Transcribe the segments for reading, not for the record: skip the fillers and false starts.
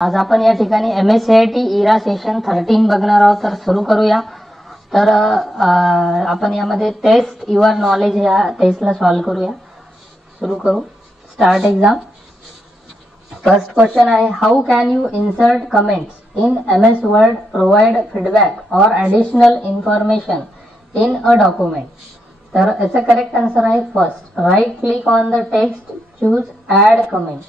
आज आपण या ठिकाणी MSCIT इरा सेशन 13 बघणार आहोत. तर सुरू करूया. तर आपण यामध्ये टेस्ट युअर नॉलेज या टेस्टला सॉल्व करूया. सुरू करू. Start exam. फर्स्ट क्वेश्चन आहे, how can you insert comments in MS word, provide feedback और additional information in a document. तर याचा करेक्ट आन्सर आहे first, right click on the text, choose add comment.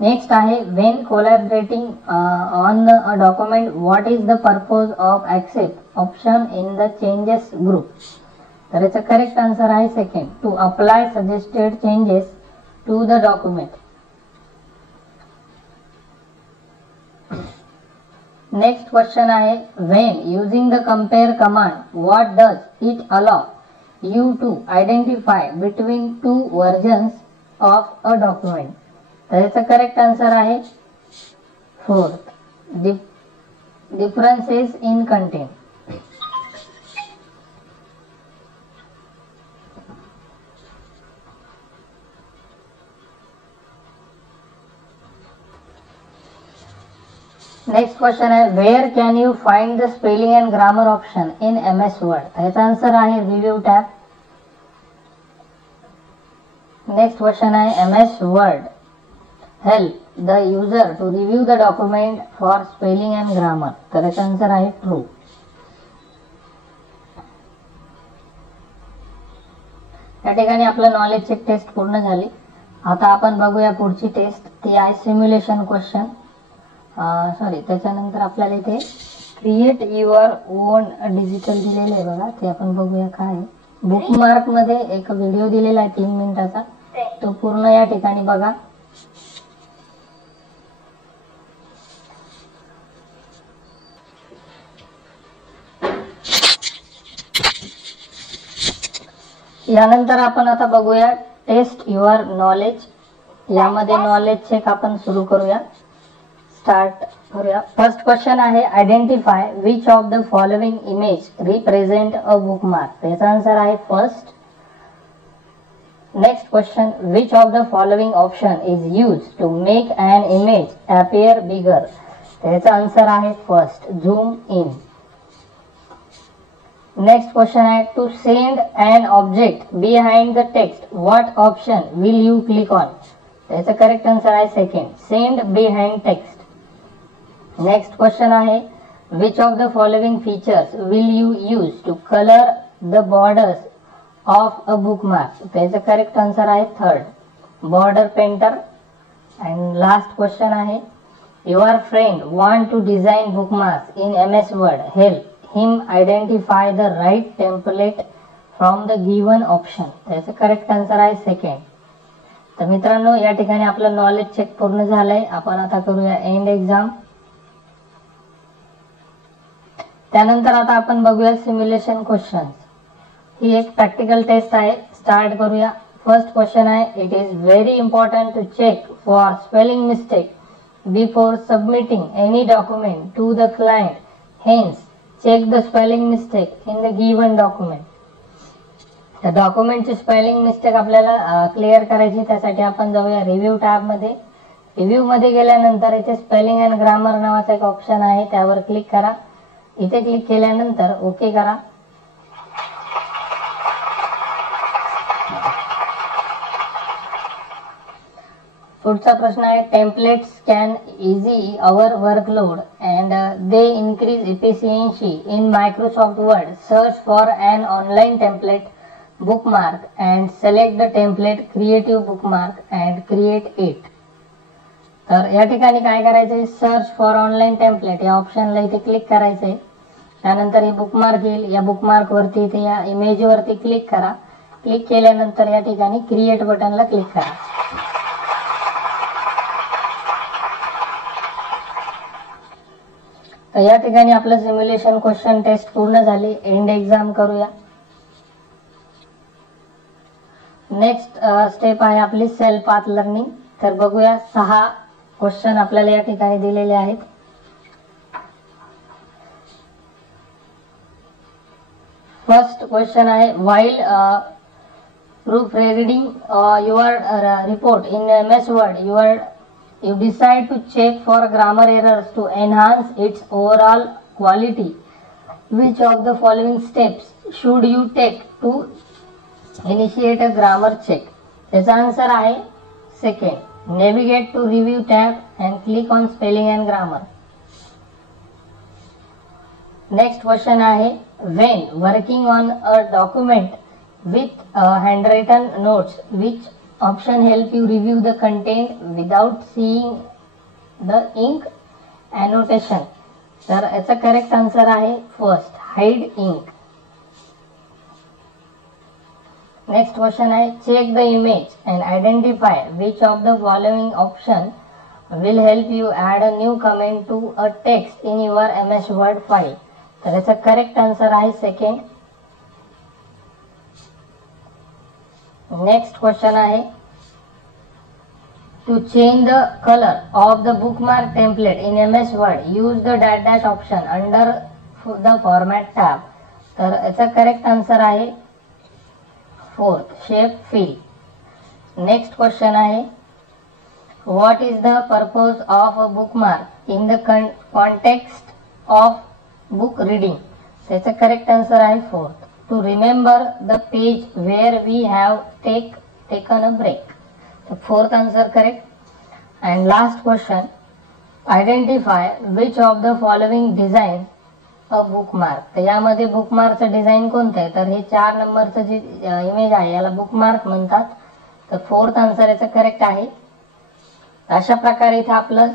Next आहे, when collaborating on a document what is the purpose of accept option in the changes group. तर याचा correct answer आहे second, to apply suggested changes to the document. Next question आहे, when using the compare command what does it allow you to identify between two versions of a document. तर याचा correct answer आहे fourth, differences in content. Next question आहे, where can you find the spelling and grammar option in MS word. याचा answer आहे review tab. Next question आहे, MS word help the user to review the document for spelling and grammar. तर याचा answer आहे true. या ठिकाणी आपलं knowledge check taste पूर्ण झाली. आता आपण बघूया पुढची टेस्ट, ती आहे सिम्युलेशन क्वेश्चन. सॉरी, त्याच्यानंतर आपल्याला इथे क्रिएट युअर ओन डिजिटल दिलेलं आहे बघा, ते आपण बघूया काय आहे. बुकमार्क मध्ये एक व्हिडिओ दिलेला आहे 3 मिनिटाचा, तो पूर्ण या ठिकाणी बघा. यानंतर आपण आता बघूया टेस्ट युअर नॉलेज. यामध्ये नॉलेज चेक आपण सुरू करूया. स्टार्ट करूया. फर्स्ट क्वेश्चन आहे, identify which of the following image represent a bookmark. याचा आन्सर आहे first. Next question, which of the following option is use to make an image appear bigger. याचा answer आहे first, zoom in. Next question आहे, to send an object behind the text what option will you click on. याचा correct answer आहे second, send behind text. Next question आहे, which of the following features will you use to colour the borders of a bookmark. त्याचा correct answer आहे third, border painter. And last question आहे, your friend want to design bookmarks in MS word, help him identify the right template from the given option. त्याचं correct answer आहे second. तर मित्रांनो, या ठिकाणी आपलं नॉलेज चेक पूर्ण झालंय. आपण आता करूया एंड एक्झाम. त्यानंतर आता आपण बघूया सिम्युलेशन क्वेश्चन्स. ही एक प्रॅक्टिकल टेस्ट आहे. स्टार्ट करूया. फर्स्ट क्वेश्चन आहे, it is very important to check for spelling mistake before submitting any document to the client. Hence check the spelling mistake in the given document. त्या डॉक्युमेंटची spelling mistake आपल्याला clear करायची. त्यासाठी आपण जाऊया review tab मध्ये. Review मध्ये गेल्यानंतर इथे स्पेलिंग अँड ग्रामर नावाचा एक ऑप्शन आहे, त्यावर क्लिक करा. इथे क्लिक केल्यानंतर ओके करा. पुढचा प्रश्न आहे, templates can easy our workload and they increase efficiency in Microsoft Word. Search for an online template bookmark and select the template creative bookmark and create it. तर या ठिकाणी काय करायचंय, सर्च फॉर ऑनलाईन टेम्पलेट या ऑप्शनला इथे click करायचंय. त्यानंतर हे बुकमार्क येईल. या बुकमार्क वरती इथे या इमेज वरती क्लिक करा. क्लिक केल्यानंतर या ठिकाणी क्रिएट बटनला क्लिक करा. तर या ठिकाणी आपलं सिम्युलेशन क्वेश्चन टेस्ट पूर्ण झाली. एंड एक्झाम करूया. नेक्स्ट स्टेप आहे आपली सेल्फ पाथ लर्निंग. तर बघूया 6 क्वेश्चन आपल्याला या ठिकाणी दिलेले आहेत. फर्स्ट क्वेश्चन आहे, while proof reading your report in MS word, your you decide to check for grammar errors to enhance its overall quality, which of the following steps should you take to initiate a grammar check? त्याचा answer आहे second. Navigate to review tab and click on spelling and grammar. Next question आहे, when working on a document with handwritten notes, which option help you review the content without seeing the ink annotation? तर याचा correct answer आहे first, hide ink. Next question आहे, check the image and identify which of the following option will help you add a new comment to a text in your MS Word file. तर याचा correct answer आहे second. Next question आहे, to change the color of the bookmark template in MS Word, use the dash option under the format tab. तर याचा correct answer आहे fourth, shape fill. Next question आहे, what is the purpose of a bookmark in the context of book reading? त्याचा correct answer आहे fourth, to remember the page where we have taken a break. So fourth answer correct. And last question, identify which of the following design a bookmark. तर यामध्ये बुकमार्कचं design कोणतं आहे? तर हे 4 नंबरचं जे इमेज आहे याला बुकमार्क म्हणतात. तर फोर्थ आन्सर याचा करेक्ट आहे. अशा प्रकारे इथे आपलं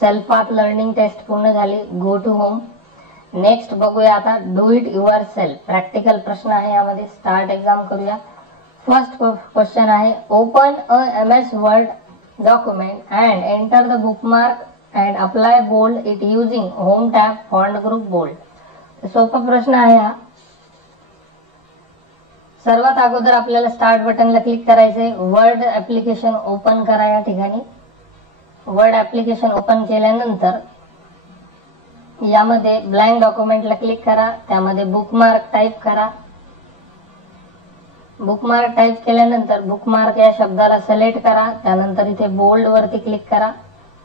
सेल्फ पाथ लर्निंग टेस्ट पूर्ण झाली. Go to home. नेक्स्ट बघूया आता do it your self practical प्रश्न आहे यामध्ये. स्टार्ट एक्झाम करूया. फर्स्ट क्वेश्चन आहे, open a MS Word document and enter the bookmark and apply bold it using home tab font group bold. सोपा प्रश्न आहे हा. सर्वात अगोदर आपल्याला स्टार्ट बटनला क्लिक करायचंय. वर्ड ऍप्लिकेशन ओपन करा. या ठिकाणी वर्ड ऍप्लिकेशन ओपन केल्यानंतर यामध्ये ब्लँक डॉक्युमेंटला क्लिक करा. त्यामध्ये बुकमार्क टाइप करा. बुकमार्क टाइप केल्यानंतर बुकमार्क या शब्दाला सिलेक्ट करा. त्यानंतर इथे बोल्ड वरती क्लिक करा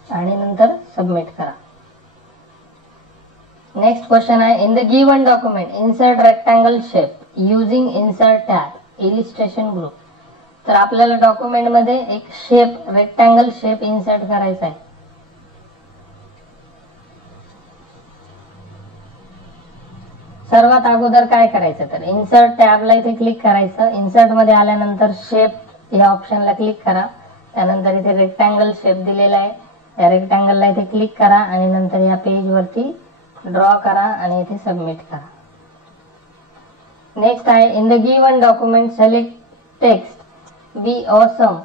आणि नंतर सबमिट करा. नेक्स्ट क्वेश्चन आहे, in the given document insert rectangle shape using insert tab illustration group. तर आपल्याला डॉक्युमेंट मध्ये एक शेप रेक्टँगल शेप इन्सर्ट करायचा आहे. सर्वात अगोदर काय करायचं, तर इन्सर्ट टॅबला इथे क्लिक करायचं. इन्सर्ट मध्ये आल्यानंतर शेप या ऑप्शनला क्लिक करा. त्यानंतर इथे रेक्टँगल शेप दिलेला आहे. या रेक्टँगलला इथे क्लिक करा आणि नंतर या पेज वरती ड्रॉ करा आणि इथे सबमिट करा. नेक्स्ट आहे, in the given document select text be awesome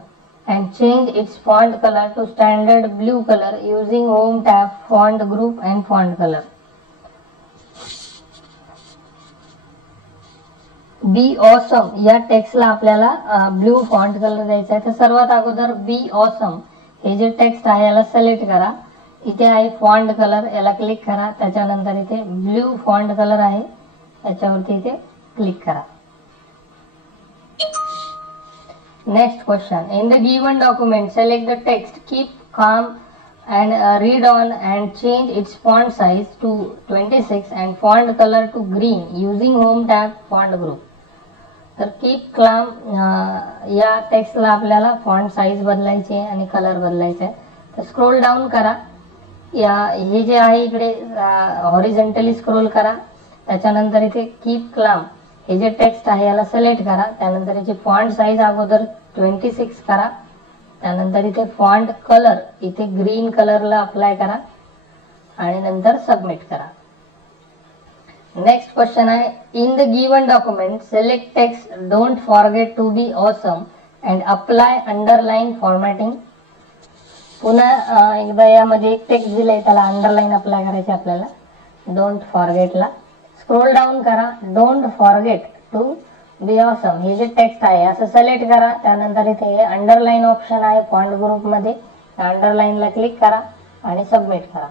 and change its font color to standard blue color using home tab font group and font color. Be awesome या टेक्स्टला आपल्याला blue font colour द्यायचा आहे. तर सर्वात अगोदर बी awesome हे जे text आहे याला सिलेक्ट करा. इथे आहे फॉन्ट कलर, याला क्लिक करा. त्याच्यानंतर इथे ब्ल्यू फॉन्ट कलर आहे याच्यावरती इथे क्लिक करा. Next question, in the given document select the text keep calm and read on and change its font size to 26 and font color to green using home tab font group. तर keep claim या टेक्स्टला आपल्याला font size बदलायची आहे आणि colour बदलायचा आहे. तर scroll down करा. या हे जे आहे इकडे हॉरिझॉन्टली स्क्रोल करा. त्याच्यानंतर इथे कीप क्लाम हे जे टेक्स्ट आहे याला सिलेक्ट करा. त्यानंतर याची फॉन्ट साईज अगोदर 26 करा. त्यानंतर इथे फॉन्ट कलर इथे ग्रीन कलरला अप्लाय करा आणि नंतर सबमिट करा. नेक्स्ट क्वेश्चन आहे, in the given document select text don't forget to be awesome and apply underline formatting. पुन्हा एकदा यामध्ये एक टेक्स्ट दिलंय त्याला अंडरलाईन अप्लाय करायचे आपल्याला. डोंट फॉरगेटला स्क्रोल डाऊन करा. Don't forget to be awesome हे जे टेक्स्ट आहे असं सिलेक्ट करा. त्यानंतर इथे अंडरलाईन ऑप्शन आहे फॉन्ट ग्रुप मध्ये. अंडरलाईनला क्लिक करा आणि सबमिट करा.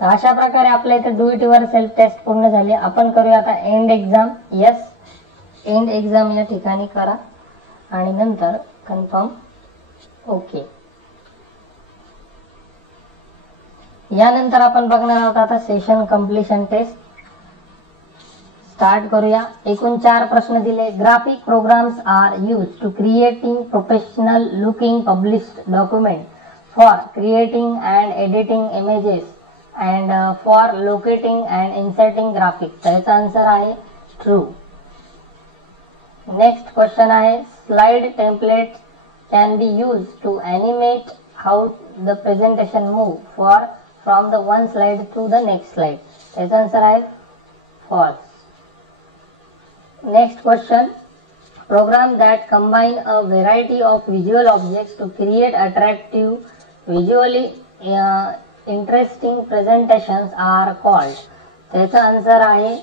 तर अशा प्रकारे आपल्या इथे do it yourself test पूर्ण झाली. आपण करूया आता end exam. Yes, end exam या ठिकाणी करा आणि नंतर कन्फर्म ओके. यानंतर आपण बघणार आहोत आता सेशन कम्प्लिशन टेस्ट. स्टार्ट करूया. एकूण 4 प्रश्न दिले. Graphic programs are use to creating professional looking published document, for creating and editing images and for locating and inserting graphics. त्याचा आन्सर आहे ट्रू. नेक्स्ट क्वेश्चन आहे slide templates can be use to animate how the presentation move for from the one slide to the next slide. त्याचा answer आहे false. Next question. Program that combine a variety of visual objects to create attractive, visually interesting presentations are called. त्याचा answer आहे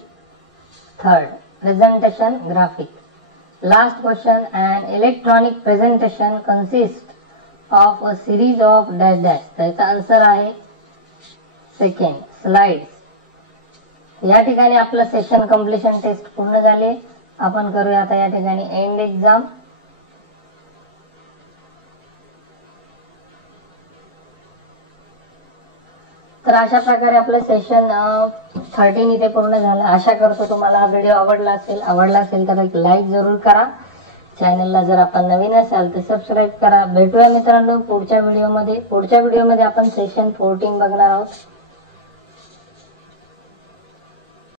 third, presentation graphic. Last question. An electronic presentation consists of a series of dash dash. त्याचा answer आहे second, slides. या ठिकाणी आपलं session completion taste पूर्ण झाले. आपण करूया आता या ठिकाणी एंड एक्झाम. तर अशा प्रकारे आपलं सेशन 13 इथे पूर्ण झालं. आशा करतो तुम्हाला हा व्हिडिओ आवडला असेल तर एक लाईक जरूर करा. चॅनलला जर आपण नवीन असाल तर सबस्क्राईब करा. भेटूया मित्रांनो पुढच्या व्हिडिओमध्ये आपण सेशन 14 बघणार आहोत.